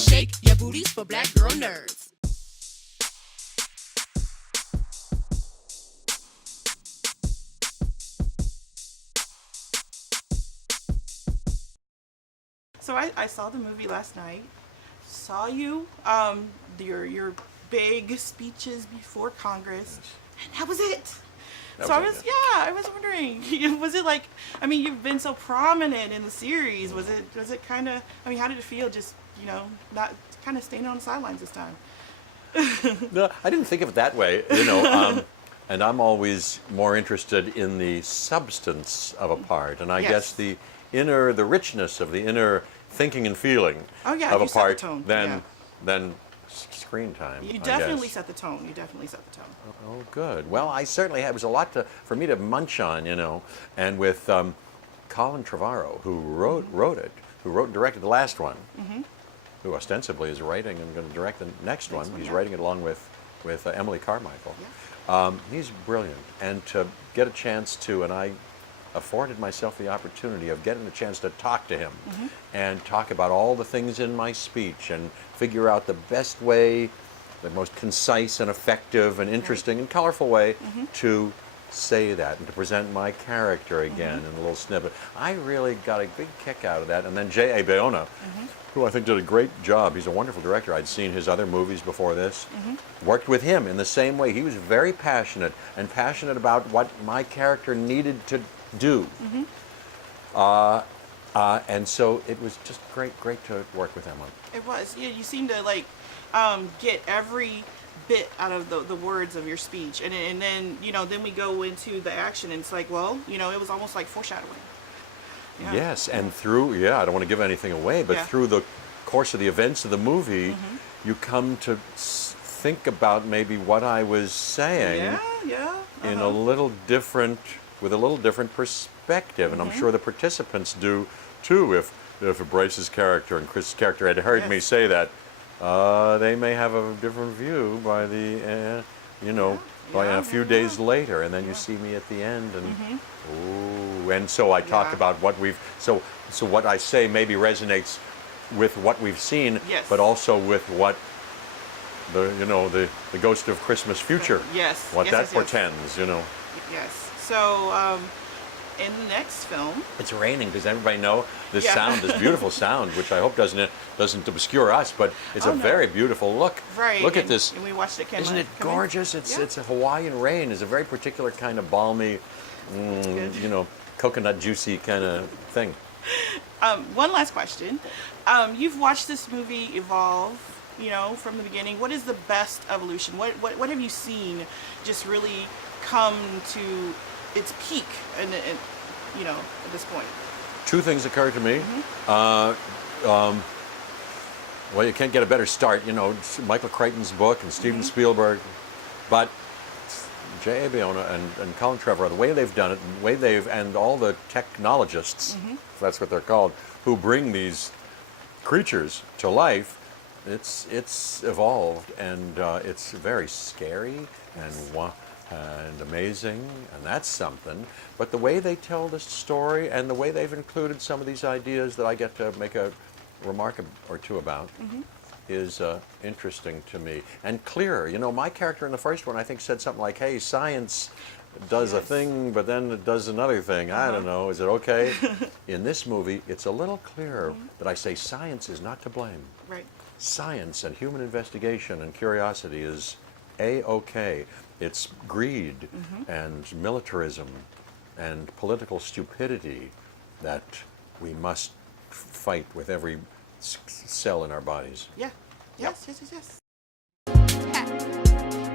shake your booties for black girl nerds. So I saw the movie last night. Saw you, your big speeches before Congress, and that was it. I was wondering, was it like, I mean, you've been so prominent in the series. Was it kind of, I mean, how did it feel just, not kind of staying on the sidelines this time? No, I didn't think of it that way, and I'm always more interested in the substance of a part, and I guess the richness of the inner thinking and feeling of a part than screen time. You definitely set the tone. Oh, good. Well, I certainly had. It was a lot for me to munch on, and with Colin Trevorrow, who wrote and directed the last one, who ostensibly is writing and going to direct the next one. He's writing it along with Emily Carmichael. Yeah. He's brilliant, and to get a chance to, and I afforded myself the opportunity of getting a chance to talk to him and talk about all the things in my speech and figure out the best way, the most concise and effective and interesting and colorful way to say that and to present my character again in a little snippet. I really got a big kick out of that. And then JA Bayona, who I think did a great job. He's a wonderful director. I'd seen his other movies before this. Worked with him in the same way. He was very passionate about what my character needed to do. And so it was just great to work with him on. It was. Yeah, you seem to get every bit out of the words of your speech, and then then we go into the action, and it's like, well, it was almost like foreshadowing. Yeah. Yes, and through I don't want to give anything away, but through the course of the events of the movie, you come to think about maybe what I was saying in a little different, with a little different perspective, and I'm sure the participants do too. If Bryce's character and Chris's character had heard me say that, they may have a different view by the, by a few days later, and then you see me at the end, and and so I talk about what we've, so what I say maybe resonates with what we've seen, but also with what the ghost of Christmas future, what that portends, Yes. So, in the next film, it's raining. Does everybody know this sound, this beautiful sound, which I hope doesn't obscure us, but it's a very beautiful look. Right. Look at this. And we watched it. Isn't it gorgeous? It's a Hawaiian rain. It's a very particular kind of balmy, coconut juicy kind of thing. One last question. You've watched this movie evolve, from the beginning. What is the best evolution? What have you seen just really come to its peak and at this point? Two things occur to me. Well, you can't get a better start, Michael Crichton's book and Steven Spielberg, but JA Bayona and Colin Trevorrow, the way they've done it, and all the technologists, if that's what they're called, who bring these creatures to life, it's evolved, and it's very scary and amazing, and that's something. But the way they tell this story and the way they've included some of these ideas that I get to make a remark or two about is interesting to me and clearer. My character in the first one, I think, said something like, hey, science does a thing, but then it does another thing. I don't know, is it okay? In this movie, it's a little clearer that I say science is not to blame. Right. Science and human investigation and curiosity is A-okay. It's greed and militarism and political stupidity that we must fight with every cell in our bodies. Yeah. Yes.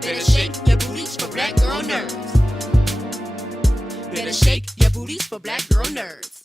Better shake your booties for black girl nerds. Better shake your booties for black girl nerds.